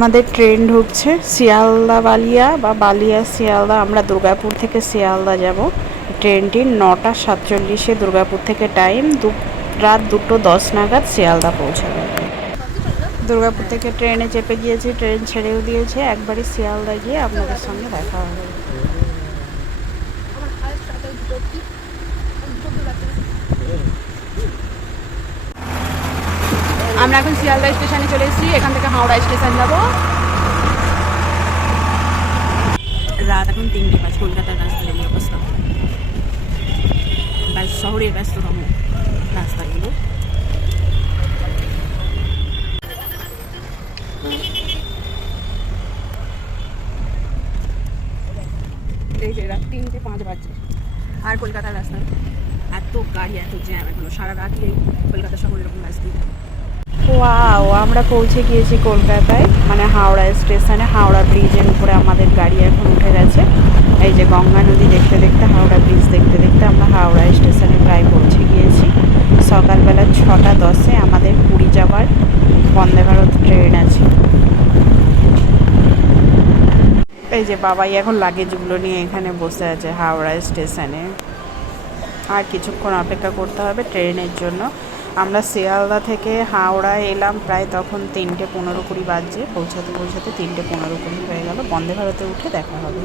আমাদের ট্রেন ঢুকছে শিয়ালদা বালিয়া বা বালিয়া শিয়ালদা। আমরা দুর্গাপুর থেকে শিয়ালদা যাব। ট্রেনটি 9:47 দুর্গাপুর থেকে টাইম, রাত 2:10 নাগাদ শিয়ালদা পৌঁছাবে। দুর্গাপুর থেকে ট্রেনে চেপে গিয়েছি, ট্রেন ছেড়েও দিয়েছে। একবারই শিয়ালদা গিয়ে আপনাদের সঙ্গে দেখা হবে। আমরা এখন শিয়ালদা স্টেশনে চলে এসেছি, এখান থেকে হাওড়া স্টেশন যাব। রাত এখন 3:05। কলকাতার রাস্তার এই অবস্থা, শহরের ব্যস্ততম রাস্তাগুলো। এই যে রাত 3:05 বাজছে, আর কলকাতার রাস্তায় এত গাড়ি, এত জ্যাম। এখনো সারা রাতই এই কলকাতা শহর এরকম রাস্তায়। ওয়াও, আমরা পৌঁছে গিয়েছি কলকাতায়, মানে হাওড়া স্টেশনে। হাওড়া ব্রিজের উপরে আমাদের গাড়ি এখন উঠে গেছে। এই যে গঙ্গা নদী দেখতে দেখতে, হাওড়া ব্রিজ দেখতে দেখতে আমরা হাওড়া স্টেশনে প্রায় পৌঁছে গিয়েছি। সকালবেলা 6:10 আমাদের পুরী যাওয়ার বন্দে ভারত ট্রেন আছে। এই যে বাবাই এখন লাগেজগুলো নিয়ে এখানে বসে আছে হাওড়া স্টেশনে। আর কিছুক্ষণ অপেক্ষা করতে হবে ট্রেনের জন্য। আমরা শিয়ালদা থেকে হাওড়ায় এলাম প্রায় তখন 3:15-20 বাজছে। পৌঁছাতে পৌঁছাতে 3:15-20 হয়ে গেল। বন্দে ভারতে উঠে দেখা হবে।